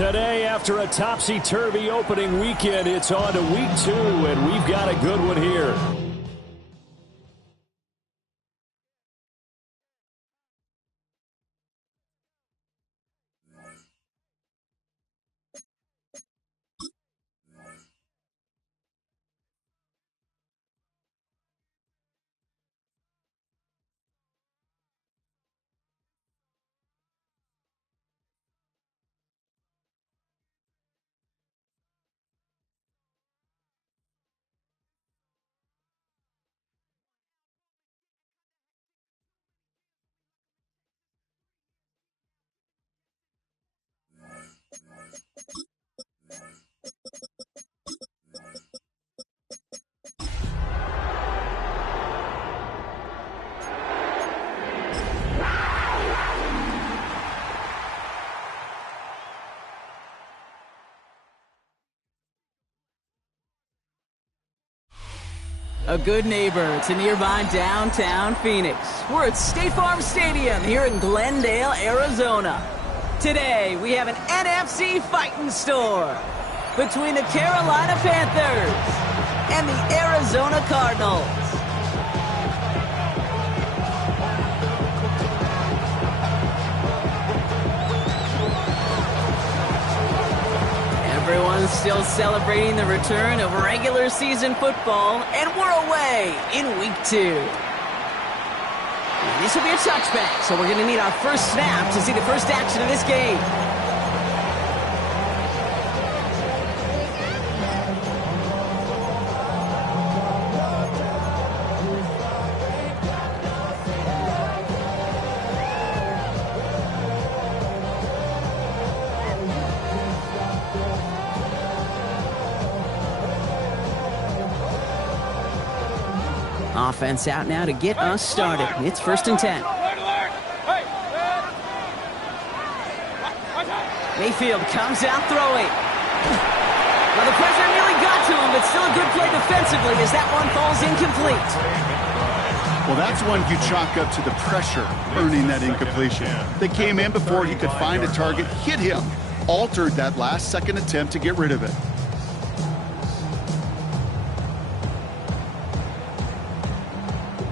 Today, after a topsy-turvy opening weekend, it's on to week 2, and we've got a good one here. A good neighbor to nearby downtown Phoenix. We're at State Farm Stadium here in Glendale, Arizona. Today, we have an NFC fighting store between the Carolina Panthers and the Arizona Cardinals. Everyone's still celebrating the return of regular season football, and we're away in week 2. This will be a touchback, so we're going to need our first snap to see the first action of this game. Offense out now to get us started. It's 1st and 10. Mayfield comes out throwing. Well, the pressure nearly got to him, but still a good play defensively as that one falls incomplete. Well, that's one you chalk up to the pressure earning that incompletion. They came in before he could find a target, hit him, altered that last-second attempt to get rid of it.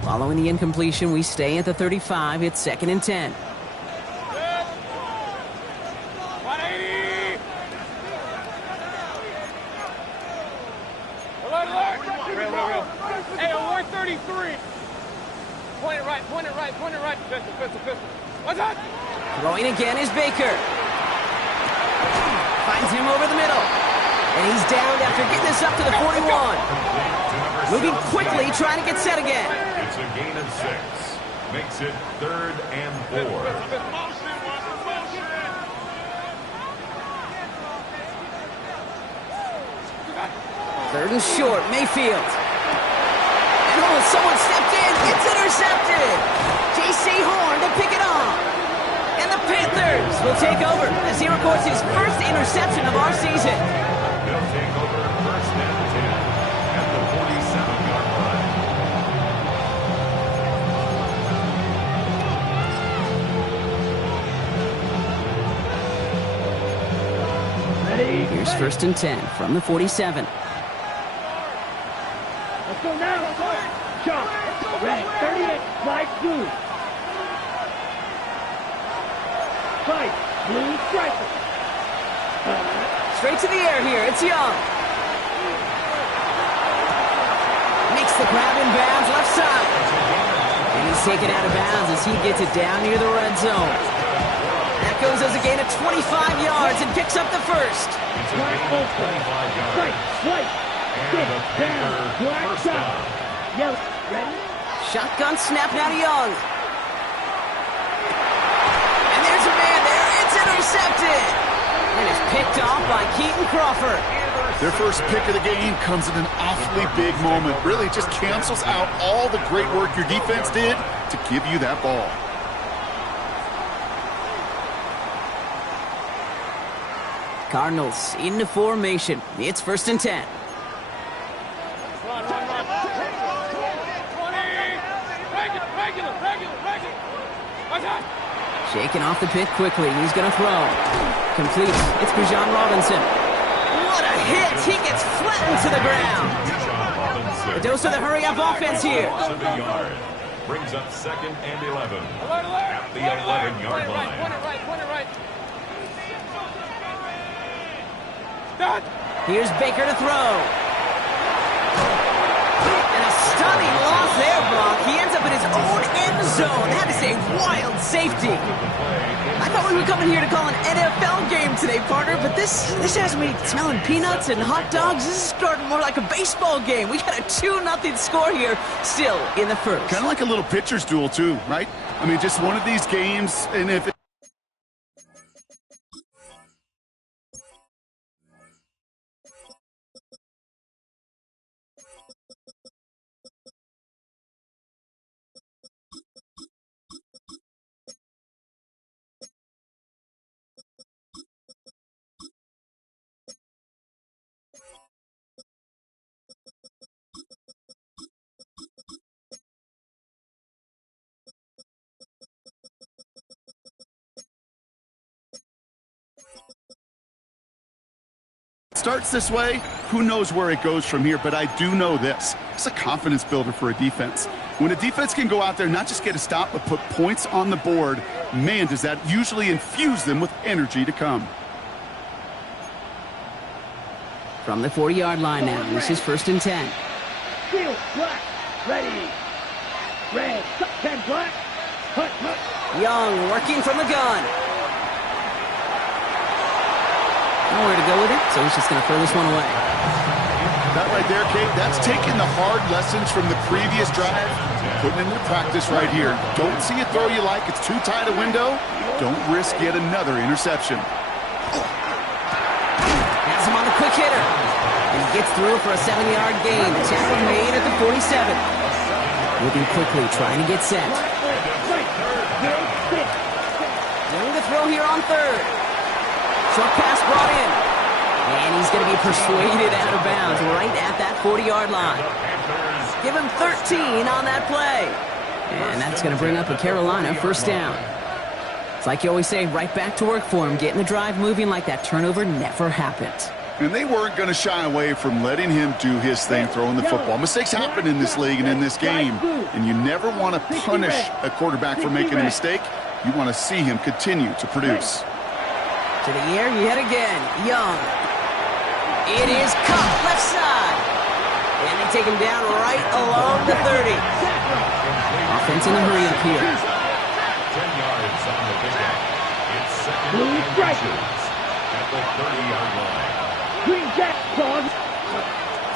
Following the incompletion, we stay at the 35. It's 2nd and 10. Hey, on 133. Point it right. Pistol. What's that? Throwing again is Baker. Finds him over the middle. And he's downed after getting this up to the 41. Moving quickly, trying to get set again. It's a gain of 6. Makes it 3rd and 4. Third and short, Mayfield. And oh, someone stepped in. It's intercepted. J.C. Horn to pick it off. And the Panthers will take over as he records his first interception of our season. They'll take over 1st and 10 at the 47-yard line. Here's 1st and 10 from the 47. Let's go now. Shot. Red. 38. Slide blue. Fight. Blue striker. Straight to the air here. It's Young. Makes the grab in bounds left side. And he's taken out of bounds as he gets it down near the red zone. That goes as a gain of 25 yards and picks up the first. It's a gain of 25 yards. Right. And the Panthers first down. Yellow. Ready? Shotgun snap now to Young. And there's a man there. It's intercepted. And it's picked off by Keaton Crawford. Their first pick of the game comes at an awfully big moment. Really just cancels out all the great work your defense did to give you that ball. Cardinals into formation. It's 1st and 10. Run. 20. Regular. What's that? Shaking off the pick quickly. He's going to throw. Complete. It's Bijan Robinson. What a hit! He gets flattened to the ground. A dose of the hurry-up offense here. Brings up 2nd and 11 at the 11-yard line. Point it right. Here's Baker to throw. And a stunning loss there, Brock. He ends up in his own end zone. That is a wild safety. I thought we were coming here to call an NFL game today, partner, but this has me smelling peanuts and hot dogs. This is starting more like a baseball game. We got a 2-0 score here, still in the first. Kind of like a little pitcher's duel, too, right? I mean, just one of these games, and if starts this way, who knows where it goes from here, but I do know this. It's a confidence builder for a defense. When a defense can go out there, not just get a stop, but put points on the board, man, does that usually infuse them with energy to come. From the 40-yard line now, this is 1st and 10. Field, black, ready, red, 10 black, hut. Young working from the gun. Nowhere to go with it, so he's just going to throw this one away. That right there, Kate, that's taking the hard lessons from the previous drive, putting it into practice right here. Don't see a throw you like, it's too tight a window. Don't risk yet another interception. Has him on the quick hitter. And he gets through for a 7-yard gain. The tackle made at the 47. Moving quickly, trying to get set. Young to throw here on 3rd. Short pass brought in. And he's going to be persuaded out of bounds right at that 40-yard line. Give him 13 on that play. And that's going to bring up a Carolina 1st down. It's like you always say, right back to work for him. Getting the drive moving like that turnover never happened. And they weren't going to shy away from letting him do his thing, throwing the football. Mistakes happen in this league and in this game. And you never want to punish a quarterback for making a mistake. You want to see him continue to produce. To the air yet again. Young. It is caught left side. And they take him down right along the 30. Offense in a hurry up here. 10 yards on the pickup. It's 2nd and inches at the 30-yard line. Green Jack, dog.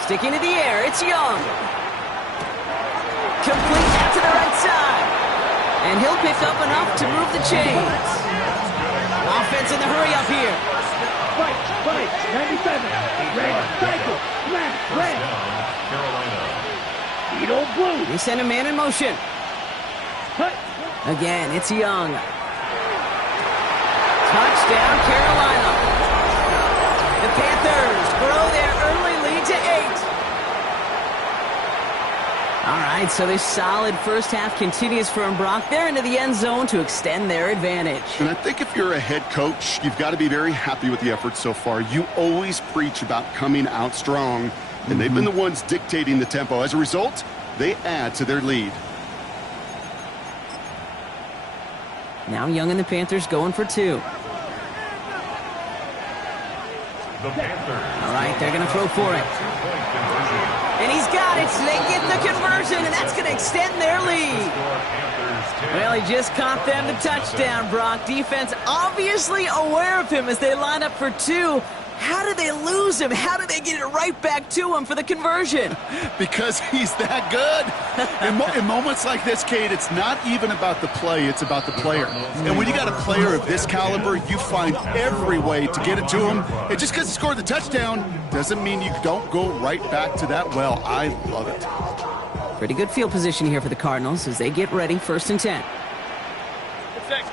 Sticking to the air, it's Young. Complete out to the right side. And he'll pick up enough to move the chains. Offense in the hurry up here. Fight, 97. Red, cycle, black, red. Carolina. Edo blue. They send a man in motion. Hut. Again, it's Young. Touchdown, Carolina. The Panthers grow their early lead to 8. All right, so this solid first half continues from Brock. They're into the end zone to extend their advantage. And I think if you're a head coach, you've got to be very happy with the effort so far. You always preach about coming out strong, and they've been the ones dictating the tempo. As a result, they add to their lead. Now Young and the Panthers going for 2. The Panthers. All right, they're going to throw for it. And he's got it, so they get the conversion, and that's going to extend their lead. Well, he just caught them the touchdown, Brock. Defense obviously aware of him as they line up for 2. How did they lose him? How did they get it right back to him for the conversion? Because he's that good. In moments like this, Kate, it's not even about the play, it's about the player. And when you got a player of this caliber, you find every way to get it to him. And just because he scored the touchdown doesn't mean you don't go right back to that well. I love it. Pretty good field position here for the Cardinals as they get ready, 1st and 10.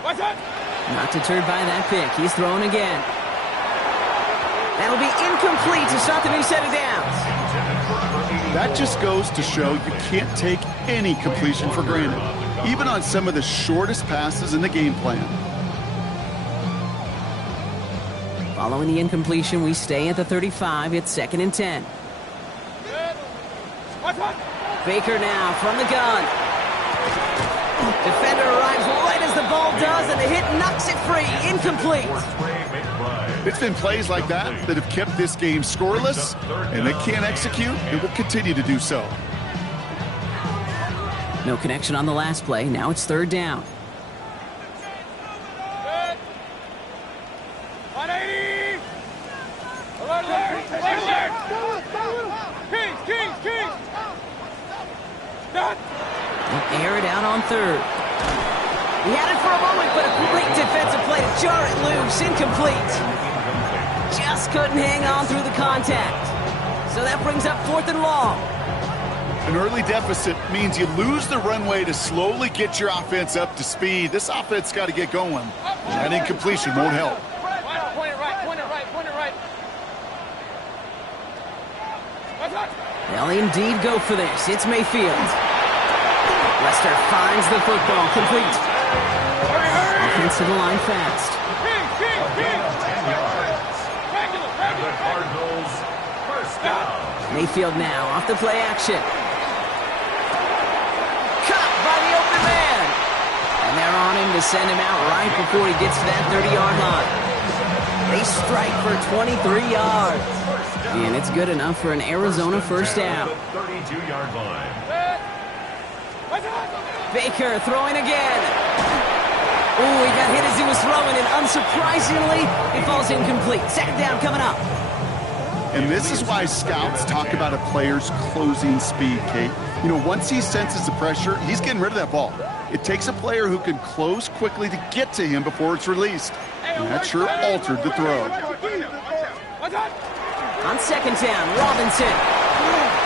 What's that? Not deterred by that pick. He's throwing again. That'll be incomplete to start the new set of downs. That just goes to show you can't take any completion for granted, even on some of the shortest passes in the game plan. Following the incompletion, we stay at the 35. It's 2nd and 10. Baker now from the gun. Defender arrives right as the ball does, and the hit knocks it free. Incomplete. It's been plays like that that have kept this game scoreless, and they can't execute. It will continue to do so. No connection on the last play. Now it's 3rd down. They'll air it out on 3rd. He had it for a moment, but a great defensive play to jar it loose. Incomplete. Just couldn't hang on through the contact. So that brings up 4th and long. An early deficit means you lose the runway to slowly get your offense up to speed. This offense got to get going. That incompletion won't help. Point it right. They'll indeed go for this. It's Mayfield. Lester finds the football. Complete. Offense to the line fast. And the Cardinals, first down. Mayfield now off the play action. Caught by the open man. And they're on him to send him out right before he gets to that 30-yard line. They strike for 23 yards. And it's good enough for an Arizona first down. 32-yard line. Baker throwing again. Ooh, he got hit as he was throwing, and unsurprisingly, he falls incomplete. 2nd down coming up. And this is why scouts talk about a player's closing speed, Kate. You know, once he senses the pressure, he's getting rid of that ball. It takes a player who can close quickly to get to him before it's released. And that sure altered the throw. On 2nd down, Robinson.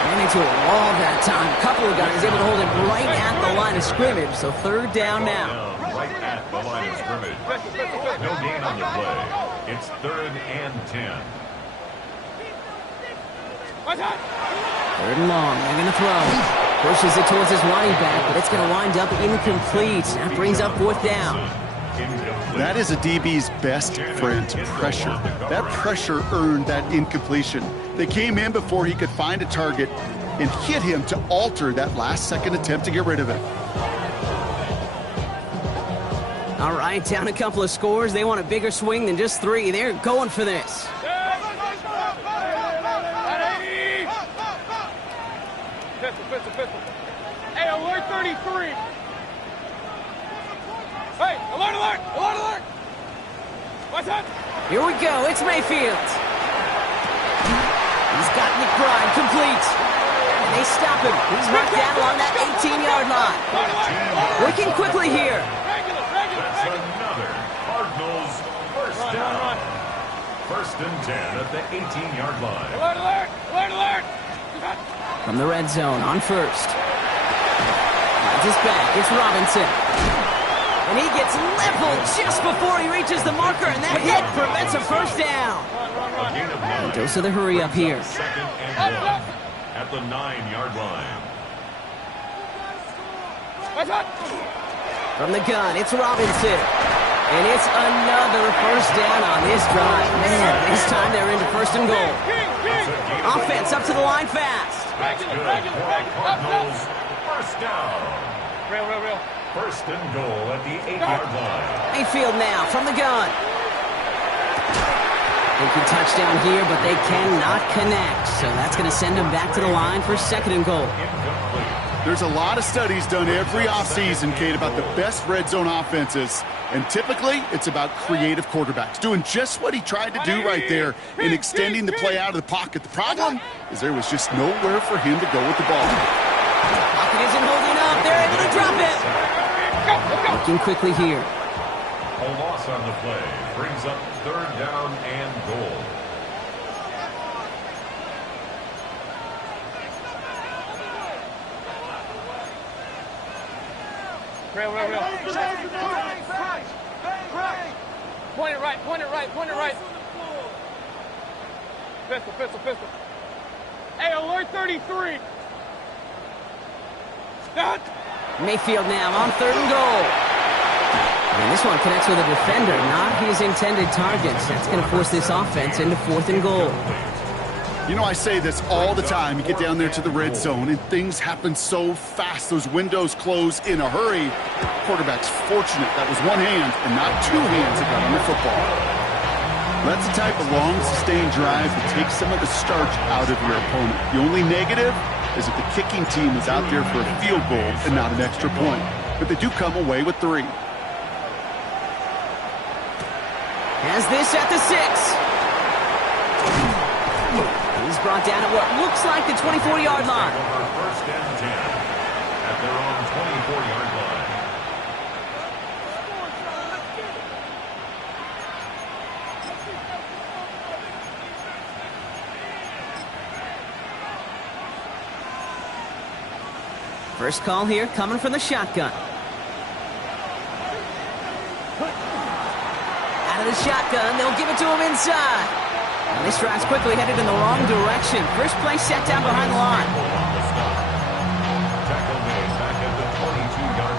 Ran into a wall that time. A couple of guys able to hold him right at the line of scrimmage. So 3rd down now. Right at the line of scrimmage. No gain on the play. It's 3rd and 10. 3rd and long. They're going to throw. Pushes it towards his running back, but it's going to wind up incomplete. That brings up 4th down. That is a DB's best friend, pressure. That pressure earned that incompletion. They came in before he could find a target and hit him to alter that last-second attempt to get rid of it. All right, down a couple of scores. They want a bigger swing than just 3. They're going for this. Pistol. Hey, alert 33. Hey, alert. What's up? Here we go. It's Mayfield. He's got McBride complete. And they stop him. He's marked down along that 18-yard line. Working quickly here. That's another Cardinals first down. 1st and 10 at the 18-yard line. Alert. From the red zone on 1st. Finds his back. It's Robinson. And he gets leveled just before he reaches the marker, and that hit prevents a first down. A dose of the hurry up here. 2nd and 1 at the 9-yard line. From the gun, it's Robinson. And it's another first down on this drive. Man, this time they're into 1st and goal. Offense up to the line fast. That's good for Cardinals first down. Real. 1st and goal at the 8-yard line. Mayfield now from the gun. They can touchdown here, but they cannot connect. So that's going to send them back to the line for 2nd and goal. There's a lot of studies done every offseason, Kate, about the best red zone offenses. And typically, it's about creative quarterbacks, doing just what he tried to do right there in extending the play out of the pocket. The problem is there was just nowhere for him to go with the ball. Pocket isn't holding up. They're able to drop it. Looking quickly here. A loss on the play brings up 3rd down and goal. Real. Point it right. Pistol. Hey, alert 33. Mayfield now on 3rd and goal. And this one connects with a defender, not his intended targets. That's going to force this offense into 4th and goal. You know, I say this all the time. You get down there to the red zone, and things happen so fast. Those windows close in a hurry. Quarterback's fortunate that was one hand and not two hands that got on the football. That's the type of long, sustained drive that takes some of the starch out of your opponent. The only negative is that the kicking team is out there for a field goal and not an extra point. But they do come away with 3. Has this at the 6. He's brought down at what looks like the 24-yard line. First and 10 at their own 24-yard line. First call here coming from the shotgun. Out of the shotgun, they'll give it to him inside. And this drive's quickly headed in the wrong direction. First play set down behind the line. Tackle made back at the 22-yard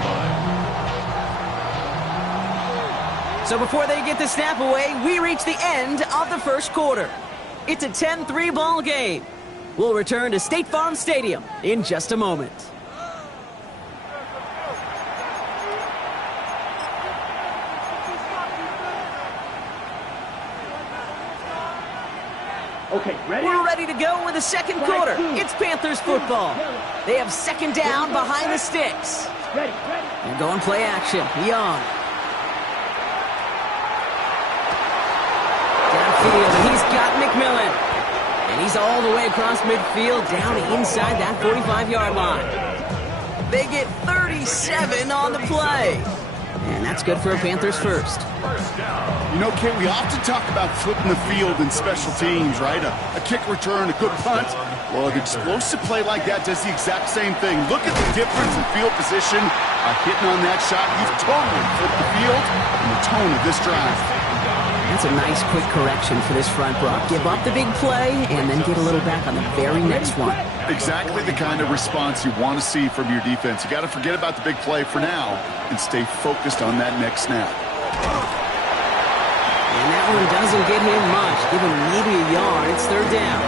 line. So before they get the snap away, we reach the end of the first quarter. It's a 10-3 ball game. We'll return to State Farm Stadium in just a moment. Okay, ready? We're ready to go with the second quarter. It's Panthers football. They have second down behind the sticks. Ready. They're going play action. Young. Downfield, and he's got McMillan. And he's all the way across midfield, down inside that 45-yard line. They get 37 on the play. And that's good for a Panthers first. You know, Kate, we often talk about flipping the field in special teams, right? A kick return, a good punt. Well, an explosive play like that does the exact same thing. Look at the difference in field position. Hitting on that shot, you've totally flipped the field and the tone of this drive. That's a nice quick correction for this front row. Give up the big play and then get a little back on the very next one. Exactly the kind of response you want to see from your defense. You got to forget about the big play for now and stay focused on that next snap. And that one doesn't get him much. Give him maybe a yard. It's third down.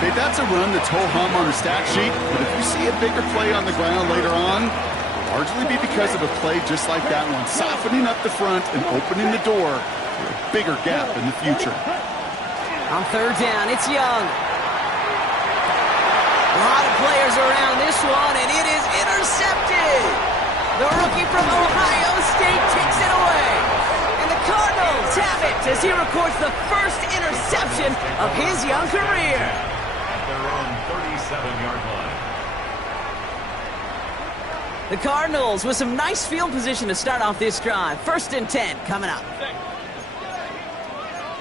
Hey, that's a run that's ho-hum on the stat sheet, but if you see a bigger play on the ground later on, it'll largely be because of a play just like that one, softening up the front and opening the door for a bigger gap in the future. On third down, it's Young. A lot of players around this one, and it is intercepted. The rookie from Ohio State takes it away. And the Cardinals have it as he records the first interception of his young career. At their own 37-yard line. The Cardinals with some nice field position to start off this drive. 1st and 10 coming up.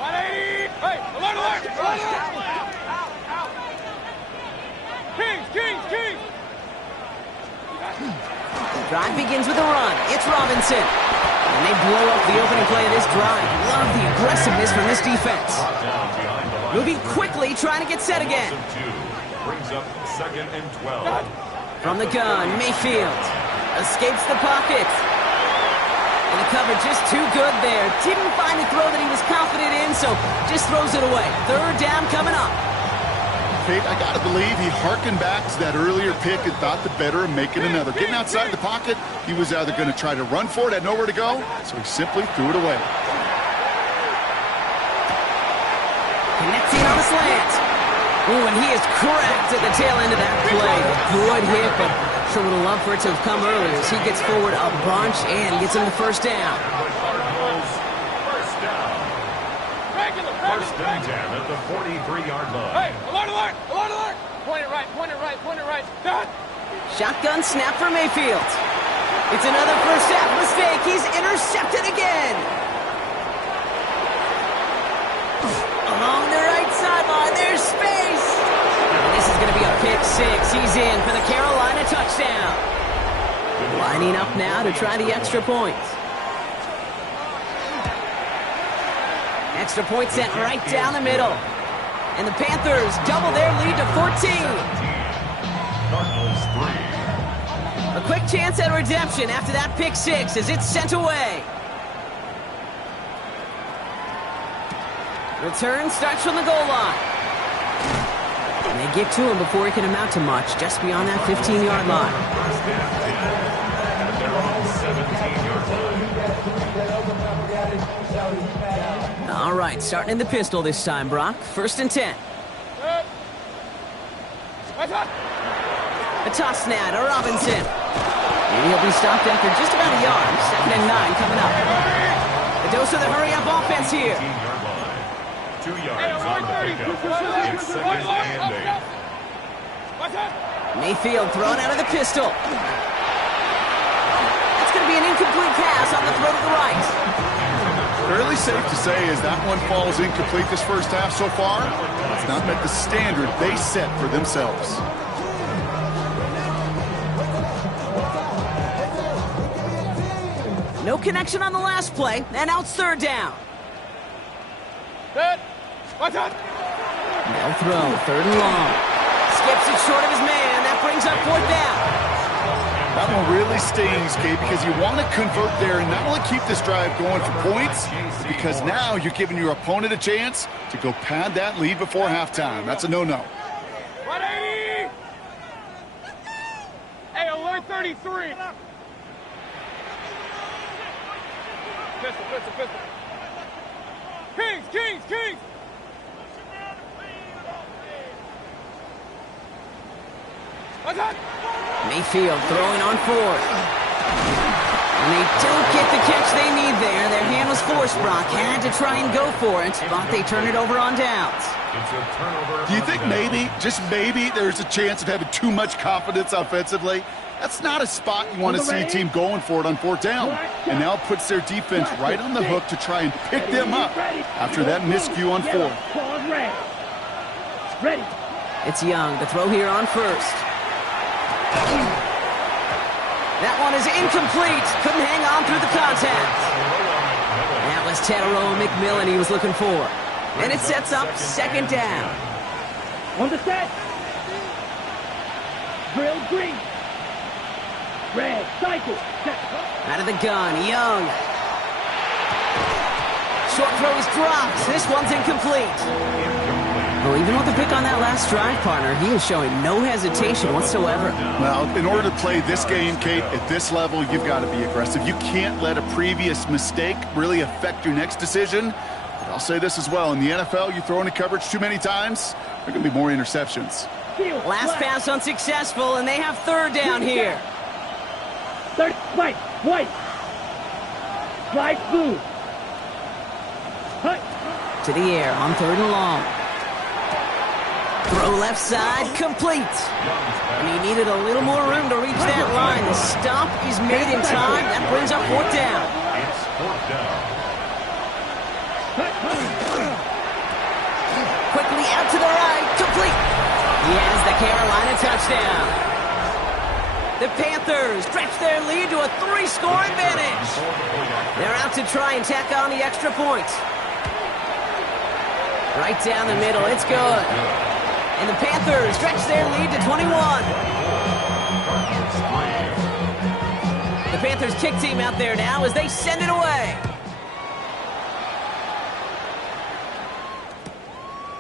Hey, alert! Kings! Drive begins with a run. It's Robinson. And they blow up the opening play of this drive. Love the aggressiveness from this defense. Moving quickly, trying to get set again. Brings up 2nd and 12. From the gun, Mayfield escapes the pocket. And the cover just too good there. Didn't find a throw that he was confident in, so just throws it away. Third down coming up. Kate, I got to believe he hearkened back to that earlier pick and thought the better of making another. Getting outside the pocket, he was either going to try to run for it, had nowhere to go, so he simply threw it away. Connecting on the slant. Ooh, and he is cracked at the tail end of that play. Good hit, but sure would have loved for it to have come earlier as he gets forward a bunch and gets him the first down. First down. First and 10 at the 43-yard line. Hey, alert! Point it right. Done. Shotgun snap for Mayfield. It's another first half mistake. He's intercepted again. Along the right sideline, there's space. And this is going to be a pick six. He's in for the Carolina touchdown. Lining up now to try the extra point. Extra point sent right down the middle. And the Panthers double their lead to 14. Cardinals 3, A quick chance at redemption after that pick six as it's sent away. Return starts from the goal line. And they get to him before he can amount to much, just beyond that 15-yard line. First and 10 at their own 17-yard line. All right, starting in the pistol this time, Brock. First and 10. A toss now to Robinson. And he'll be stopped after just about a yard. 2nd and 9 coming up. A dose of the hurry-up offense here. 18-yard line. 2 yards on the pickup. It's 2nd and 8. Mayfield thrown out of the pistol. That's going to be an incomplete pass on the throw to the right. Fairly safe to say as that one falls incomplete this first half so far, it's not met the standard they set for themselves. No connection on the last play, and now it's 3rd down. Good. Watch out. No throw, 3rd and long. Skips it short of his man. That brings up 4th down. That one really stings, Kate, because you want to convert there and not only keep this drive going for points, but because now you're giving your opponent a chance to go pad that lead before halftime. That's a no-no. 180. Hey, alert 33. Pistol. Kings. What's that? Mayfield throwing on 4th. And they don't get the catch they need there. Their hand was forced, Brock. Had to try and go for it, but they turn it over on downs. It's a turnover. Do you think maybe, just maybe, there's a chance of having too much confidence offensively? That's not a spot you want to see a team going for it on 4th down. And now it puts their defense right on the hook to try and pick them up after that miscue on 4th. Ready. It's Young to throw here on 1st. That one is incomplete. Couldn't hang on through the contact. That was Tedero McMillan he was looking for. And it sets up 2nd down. On the set. Drill green. Red, cycle. Out of the gun, Young. Short throw is dropped. This one's incomplete. Well, even with the pick on that last drive, partner, he is showing no hesitation whatsoever. Well, in order to play this game, Kate, at this level, you've got to be aggressive. You can't let a previous mistake really affect your next decision. But I'll say this as well. In the NFL, you throw into coverage too many times, there are going to be more interceptions. Last pass unsuccessful, and they have 3rd down here. White. Slide blue. To the air on 3rd and long. Throw left side, complete. And he needed a little more room to reach that line. The stop is made in time. That brings up 4th down. It's 4th down. Quickly out to the right, complete. He has the Carolina touchdown. The Panthers stretch their lead to a 3-score advantage. They're out to try and tack on the extra point. Right down the middle, it's good. And the Panthers stretch their lead to 21. The Panthers kick team out there now as they send it away.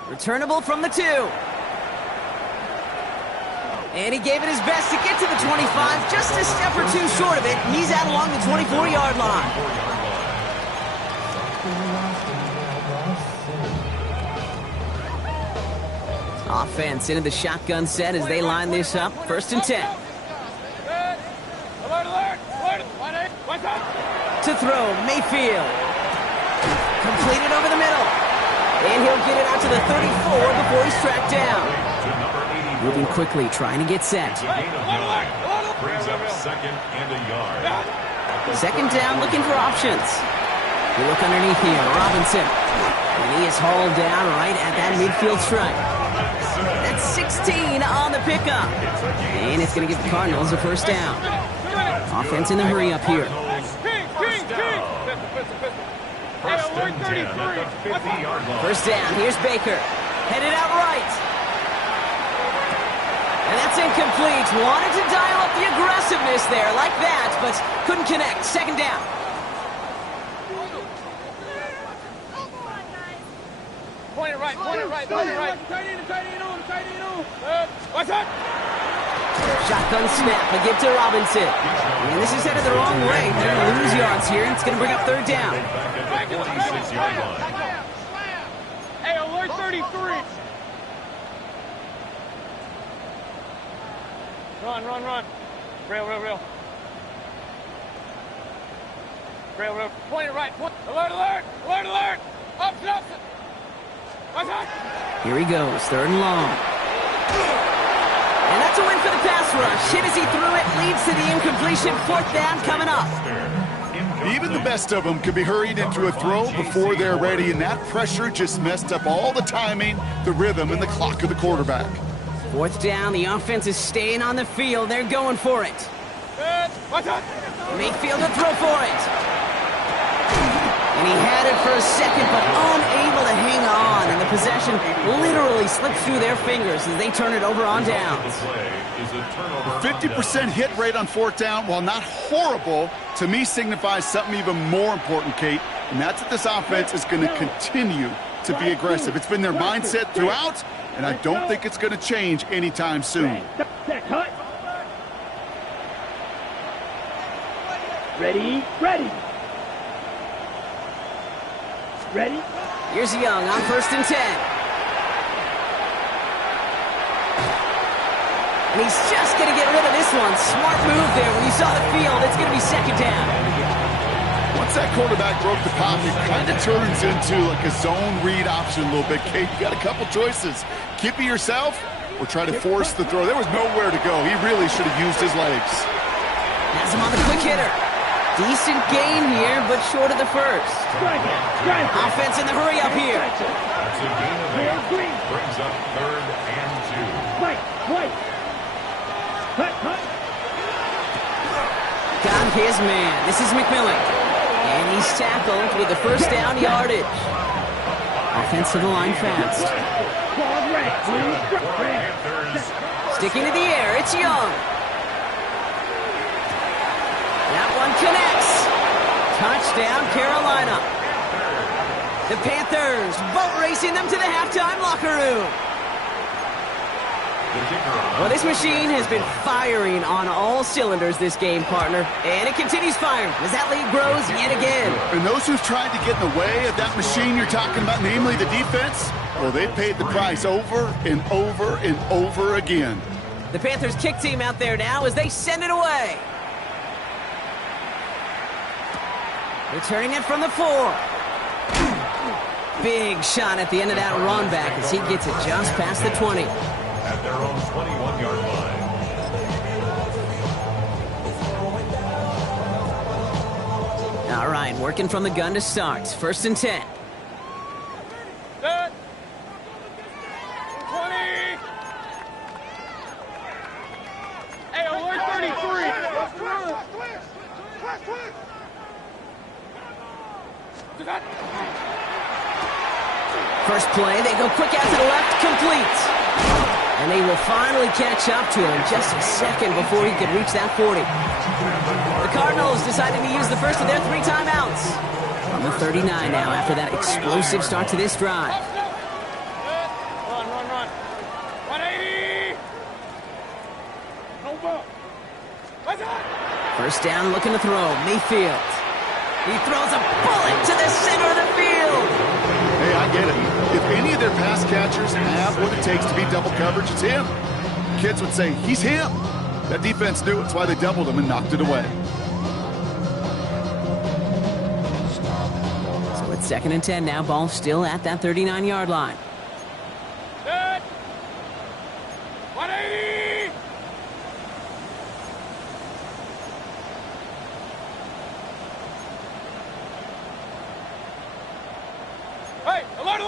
Returnable from the 2. And he gave it his best to get to the 25, just a step or 2 short of it. He's out along the 24-yard line. Offense into the shotgun set as they line this up. 1st and 10. Alert. To throw, Mayfield. Completed over the middle. And he'll get it out to the 34 before he's tracked down. Moving quickly, trying to get set. Brings up 2nd and a yard. 2nd down, looking for options. You look underneath here, Robinson. And he is hauled down right at that midfield stripe. That's 16 on the pickup. And it's going to give the Cardinals a 1st down. Offense in the hurry up here. First and 10 at the 50-yard line. 1st down, here's Baker. Headed out right. And that's incomplete. Wanted to dial up the aggressiveness there like that, but couldn't connect. Second down. Point it right, point it right, point it right. Tight end on. What's that? Shotgun snap, a give to Robinson. And this is headed the wrong way. They're going to lose yards here, and it's going to bring up third down. Back at the 46-yard line. Hey, alert 33. Run. Rail. Point it right. Alert. Up. What's that? Here he goes, third and long. And that's a win for the pass rush. Hit as he threw it, leads to the incompletion. Fourth down coming up. Even the best of them could be hurried into a throw before they're ready, and that pressure just messed up all the timing, the rhythm, and the clock of the quarterback. Fourth down, the offense is staying on the field. They're going for it. What's that? Mayfield to throw for it. And he had it for a second, but unable to hang on. And the possession literally slipped through their fingers as they turn it over on downs. 50% hit rate on fourth down, while not horrible, to me signifies something even more important, Kate. And that's that this offense is going to continue to be aggressive. It's been their mindset throughout, and I don't think it's going to change anytime soon. Ready. Here's Young on 1st and 10. And he's just going to get rid of this one. Smart move there. When you saw the field, it's going to be second down. Once that quarterback broke the pocket, it kind of turns into like a zone read option a little bit, Kate. You got a couple choices. Keep it yourself or try to force the throw. There was nowhere to go. He really should have used his legs. Has him on the quick hitter. Decent gain here, but short of the first. Offense in the hurry up here. That's a gain of 8. Brings up 3rd and 2. Got his man. This is McMillan. And he's tackled with the first down yardage. Offensive line fast. Sticking to the air, it's Young. That one connects. Touchdown, Carolina. The Panthers boat racing them to the halftime locker room. Well, this machine has been firing on all cylinders this game, partner. And it continues firing as that lead grows yet again. And those who've tried to get in the way of that machine you're talking about, namely the defense, well, they paid the price over and over and over again. The Panthers kick team out there now as they send it away. Returning it from the 4. Big shot at the end of that run back as he gets it just past the 20. At their own 21-yard line. All right, working from the gun to start. 1st and 10. Set. 20. Hey, alert 33. First play, they go quick out to the left, complete. And they will finally catch up to him just a second before he could reach that 40. The Cardinals deciding to use the first of their 3 timeouts. On the 39 now after that explosive start to this drive. Run. 180. No ball. What's that? First down, looking to throw. Mayfield. He throws a bullet to the center of the field. Hey, I get it. If any of their pass catchers have what it takes to beat double coverage, it's him. Kids would say, he's him. That defense knew it. That's why they doubled him and knocked it away. So it's 2nd and 10 now. Ball still at that 39-yard line. Set. 180. Hey, alert!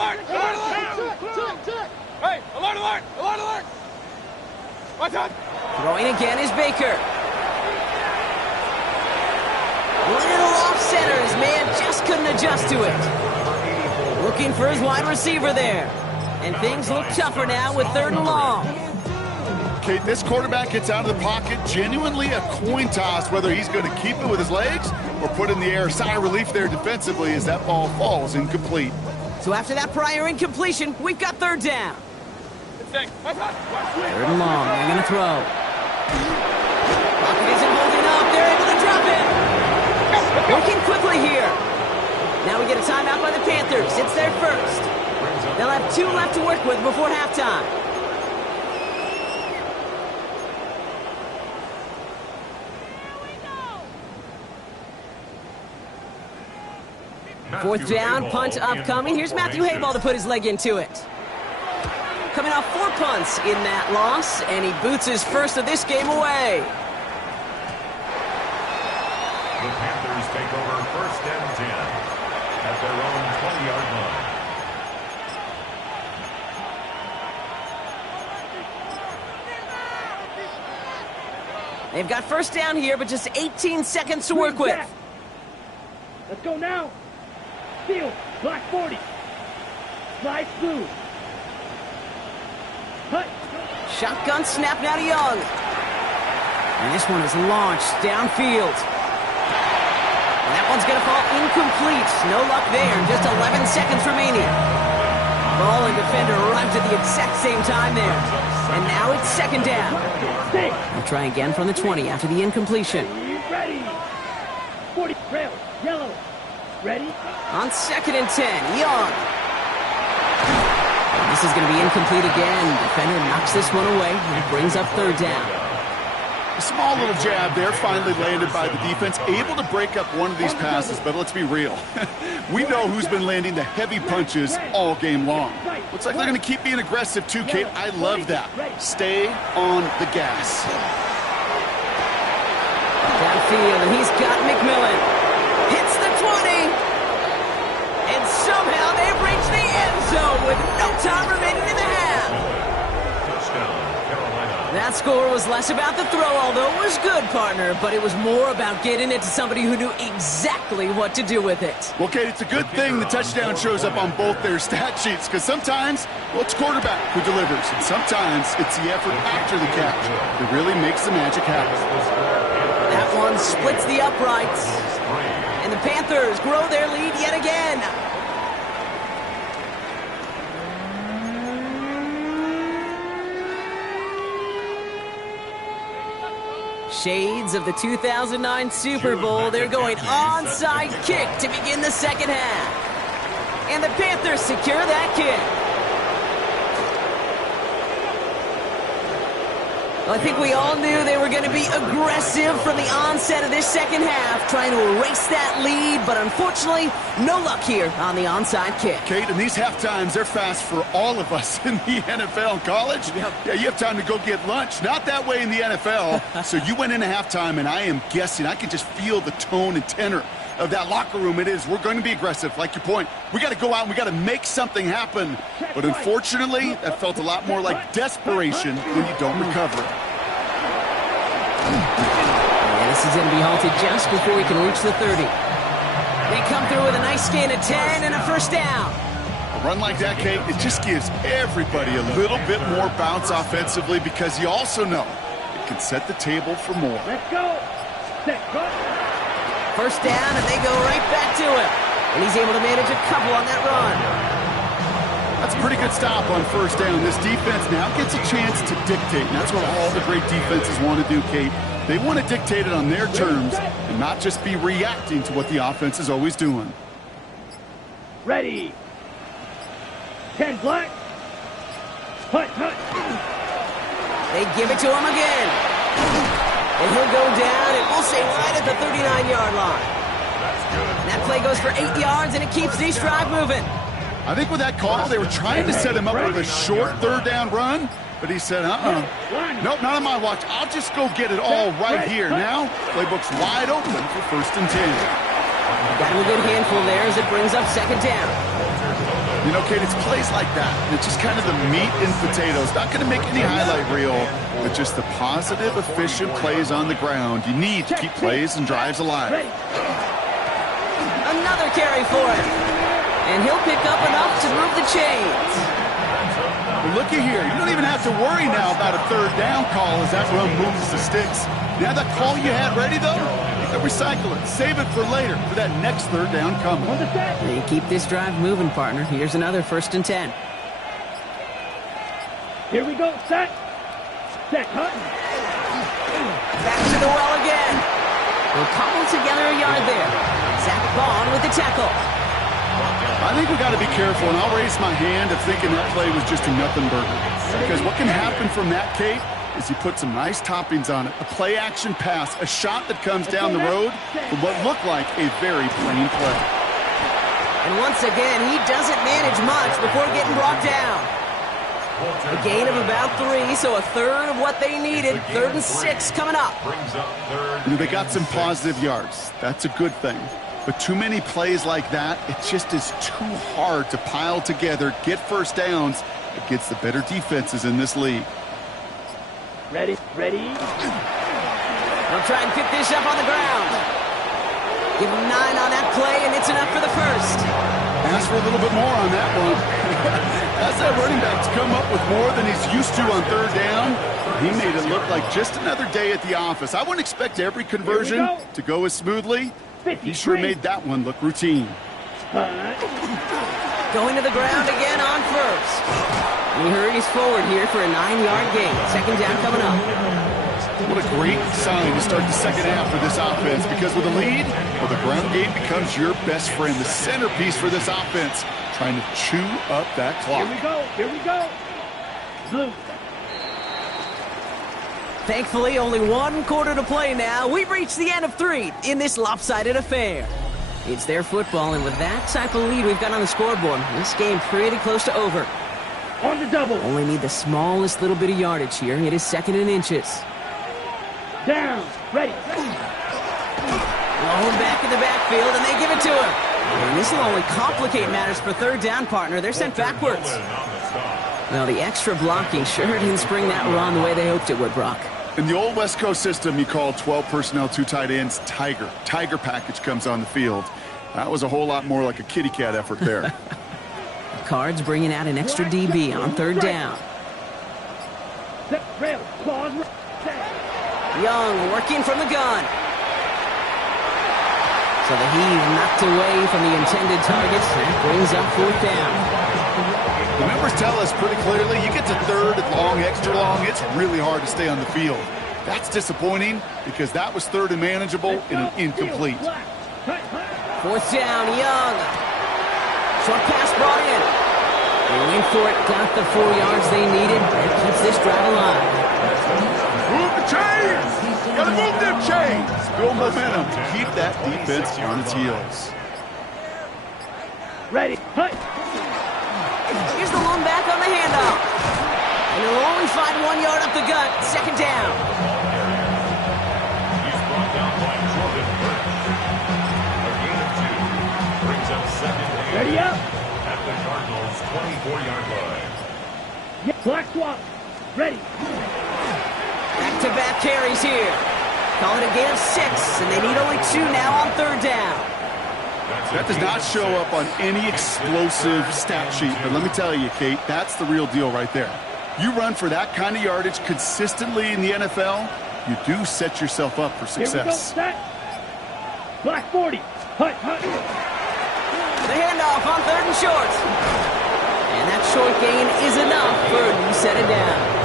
Hey, alert! What's up? Throwing again is Baker. Little off center. His man just couldn't adjust to it. Looking for his wide receiver there. And things look tougher now with 3rd and long. Kate, this quarterback gets out of the pocket, genuinely a coin toss, whether he's going to keep it with his legs or put it in the air. Sigh of relief there defensively as that ball falls incomplete. So after that prior incompletion, we've got third down. Third and long, they're going to throw. Pocket isn't holding up, they're able to drop it. Working quickly here. Now we get a timeout by the Panthers. It's their first. They'll have 2 left to work with before halftime. Fourth down, punt upcoming. Here's Matthew Hayball to put his leg into it. Coming off 4 punts in that loss, and he boots his first of this game away. The Panthers take over first and 10 at their own 20-yard line. They've got first down here, but just 18 seconds to work with. Let's go now. Field, black 40. Slide blue. Hut. Shotgun snap now to Young. And this one is launched downfield. And that one's going to fall incomplete. No luck there. Just 11 seconds remaining. Ball and defender arrived at the exact same time there. And now it's second down. We'll try again from the 20 after the incompletion. Ready. 40, rail, yellow. Ready? On second and 10, Young. And this is going to be incomplete again. Defender knocks this one away and brings up third down. A small little jab there, finally landed by the defense, able to break up one of these passes, but let's be real. We know who's been landing the heavy punches all game long. Looks like they're going to keep being aggressive too, Kate. I love that. Stay on the gas. Downfield, and he's got McMillan. Hits the 20. And somehow they've reached the end zone with no time remaining in the half. Touchdown, Carolina. That score was less about the throw, although it was good, partner, but it was more about getting it to somebody who knew exactly what to do with it. Well, Kate, it's a good thing the touchdown shows up on both their stat sheets, because sometimes, well, it's quarterback who delivers, and sometimes it's the effort after the catch that really makes the magic happen. That one splits the uprights. And the Panthers grow their lead yet again. Shades of the 2009 Super Bowl. They're going onside kick to begin the second half. And the Panthers secure that kick. I think we all knew they were going to be aggressive from the onset of this second half, trying to erase that lead, but unfortunately, no luck here on the onside kick. Kate, and these half times, they're fast for all of us in the NFL and college. Yep. Yeah, you have time to go get lunch. Not that way in the NFL. So you went into halftime, and I am guessing, I can just feel the tone and tenor of that locker room. It is, we're going to be aggressive, like your point. We got to go out and we got to make something happen. But unfortunately, that felt a lot more like desperation when you don't recover it. Yeah, this is going to be halted just before we can reach the 30. They come through with a nice gain of 10 and a first down. A run like that, Kate, it just gives everybody a little bit more bounce offensively, because you also know it can set the table for more. Let's go. Set, cut. First down, and they go right back to him. And he's able to manage a couple on that run. That's a pretty good stop on first down. This defense now gets a chance to dictate. And that's what all the great defenses want to do, Kate. They want to dictate it on their terms and not just be reacting to what the offense is always doing. Ready. 10 black. Hut, hut. They give it to him again. And he'll go down, and we'll say right at the 39-yard line. That's good. And that play goes for 8 yards, and it keeps this drive moving. I think with that call, they were trying to set him up with a short third down run, but he said, nope, not on my watch. I'll just go get it all right here. Now, playbook's wide open for first and 10. Got him a good handful there as it brings up second down. You know, Kate, it's plays like that. It's just kind of the meat and potatoes. Not going to make any highlight reel, but just the positive, efficient plays on the ground. You need to keep plays and drives alive. Another carry for him. And he'll pick up enough to move the chains. Well, looky here. You don't even have to worry now about a third down call as that run moves the sticks. Now that call you had ready, though, you can recycle it. Save it for later for that next third down coming. They keep this drive moving, partner. Here's another 1st and 10. Here we go. Set. Set. Hutton. Back to the well again. We'll cobble together a yard there. Zach Bond with the tackle. I think we got to be careful, and I'll raise my hand of thinking that play was just a nothing burger. Because what can happen from that, Kate, is you put some nice toppings on it. A play-action pass, a shot that comes down the road for what looked like a very plain play. And once again, he doesn't manage much before getting brought down. A gain of about 3, so a third of what they needed. 3rd and 6 coming up. They got some positive yards. That's a good thing. But too many plays like that, it just is too hard to pile together, get first downs against the better defenses in this league. Ready. They'll try and pick this up on the ground. Give him 9 on that play, and it's enough for the first. Ask for a little bit more on that one. As that running back's come up with more than he's used to on third down, he made it look like just another day at the office. I wouldn't expect every conversion to go as smoothly. He sure made that one look routine. Going to the ground again on first. And he hurries forward here for a 9-yard gain. 2nd down coming up. What a great sign to start the second half for this offense, because with a lead, well, the ground game becomes your best friend, the centerpiece for this offense, trying to chew up that clock. Here we go. Blue. Thankfully, only 1 quarter to play now. We've reached the end of 3 in this lopsided affair. It's their football, and with that type of lead we've got on the scoreboard, this game pretty close to over. On the double. Only need the smallest little bit of yardage here. It is 2nd and inches. Down. Ready. Blown back in the backfield, and they give it to him. And this will only complicate matters for 3rd down, partner. They're sent backwards. Well, the extra blocking sure didn't spring that run the way they hoped it would, Brock. In the old West Coast system, you call 12 personnel, 2 tight ends, Tiger. Tiger package comes on the field. That was a whole lot more like a kitty cat effort there. The Cards bringing out an extra DB on 3rd down. Set. Rail. Pause. Set. Young working from the gun. So the heave knocked away from the intended targets. That brings up 4th down. The members tell us pretty clearly, you get to 3rd and long, extra long, it's really hard to stay on the field. That's disappointing because that was 3rd and manageable and an incomplete. 4th down, Young. Short pass brought in. They went for it, got the 4 yards they needed. That keeps this drive alive. Move the chains! Gotta move them chains! Build momentum to keep that defense on its heels. Ready. Hut. Here's the lone back on the handoff. And he'll only find 1 yard up the gut. 2nd down. He's brought down by Jordan Burke. A gain of 2 brings up 2nd and Ready up. at the Cardinals' 24-yard line. Yeah. Black swap. Ready. Back-to-back carries here. Call it a gain of 6, and they need only 2 now on 3rd down. That does not show up on any explosive stat sheet, but let me tell you, Kate, that's the real deal right there. You run for that kind of yardage consistently in the NFL, you do set yourself up for success. Here we go. Set. Black 40. Hut. The handoff on 3rd and short. And that short gain is enough for a new set of downs.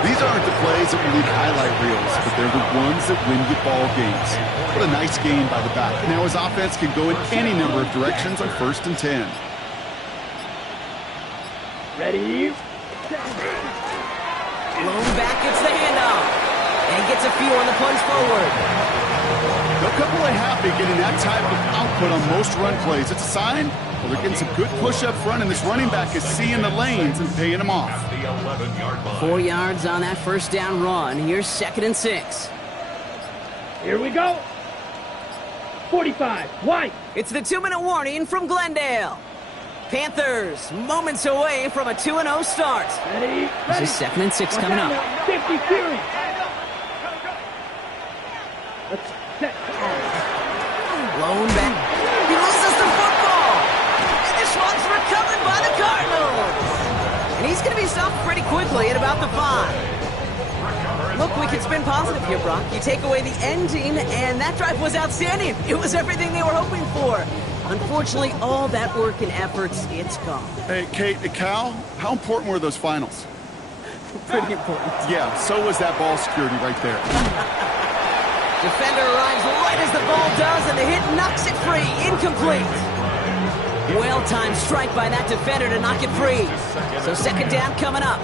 These aren't the plays that we need highlight reels, but they're the ones that win you ball games. What a nice game by the back. Now his offense can go in any number of directions on 1st and 10. Ready. Blown back gets the handoff. And gets a few on the punch forward. They'll come away happy getting that type of output on most run plays. It's a sign, well, they're getting some good push up front, and this running back is seeing the lanes and paying them off. The 11-yard line. 4 yards on that 1st down run. Here's 2nd and 6. Here we go. 45. White. It's the 2-minute warning from Glendale. Panthers moments away from a 2-0 start. Ready. This is 2nd and 6 coming up. 50 series. Let's set. Blown back. He loses the football. And this one's recovered by the Cardinals. And he's going to be stopped pretty quickly at about the 5. Look, we can spin positive here, Brock. You take away the end team, and that drive was outstanding. It was everything they were hoping for. Unfortunately, all that work and efforts, it's gone. Hey, Kate, Cal, how important were those finals? Pretty important. Yeah, so was that ball security right there. Defender arrives right as the ball does, and the hit knocks it free. Incomplete. Well-timed strike by that defender to knock it free. So second down coming up.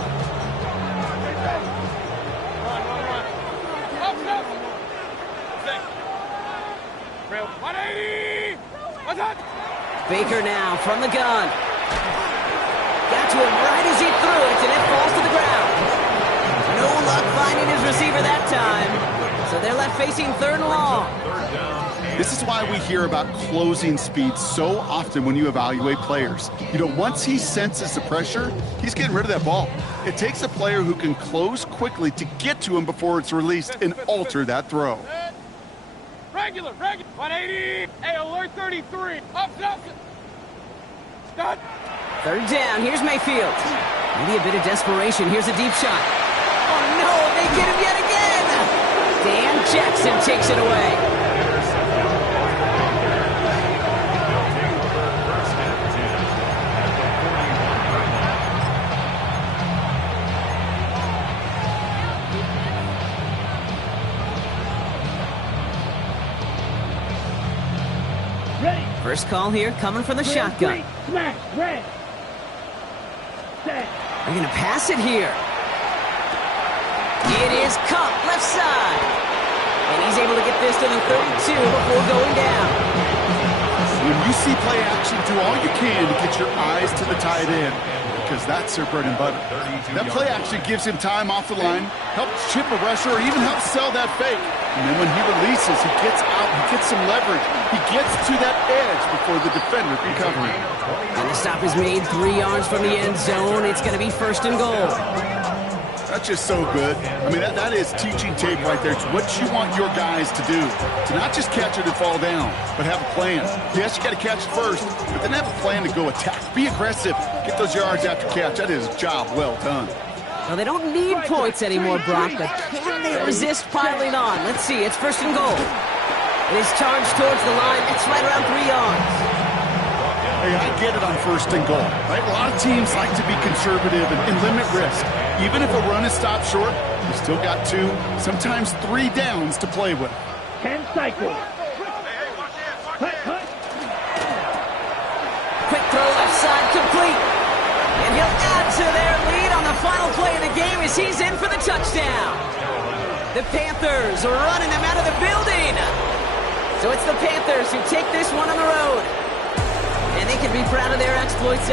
Real 180. What's that? Baker now from the gun. Got to him right as he threw it, and it falls to the ground. No luck finding his receiver that time. So they're left facing 3rd and long. This is why we hear about closing speed so often when you evaluate players. You know, once he senses the pressure, he's getting rid of that ball. It takes a player who can close quickly to get to him before it's released and alter that throw. Regular. 180. Hey, alert 33. Up, Nelson. Done. 3rd down. Here's Mayfield. Maybe a bit of desperation. Here's a deep shot. Oh, no. They get him yet again. Dan Jackson takes it away. First call here coming from the shotgun. Smash, red. Set. They're going to pass it here. It is Cup, left side. And he's able to get this to the 32 before going down. When you see play action, do all you can to get your eyes to the tight end, because that's their bread and butter. That play action gives him time off the line, helps chip a rusher, or even helps sell that fake. And then when he releases, he gets out, he gets some leverage. He gets to that edge before the defender can cover him. And the stop is made 3 yards from the end zone. It's going to be 1st and goal. That's just so good. I mean, that is teaching tape right there. It's what you want your guys to do. To not just catch it and fall down, but have a plan. Yes, you got to catch it first, but then have a plan to go attack. Be aggressive. Get those yards after catch. That is a job well done. Well, they don't need points anymore, Brock, but can they resist piling on? Let's see. It's 1st and goal. It is charged towards the line. It's right around 3 yards. Hey, I get it on 1st and goal, right? A lot of teams like to be conservative and limit risk. Even if a run is stopped short, you still got 2, sometimes 3 downs to play with. 10 cycles. Cut. Quick throw left side, complete. And he'll add to their lead on the final play of the game as he's in for the touchdown. The Panthers are running them out of the building. So it's the Panthers who take this one on the road. And they can be proud of their exploits.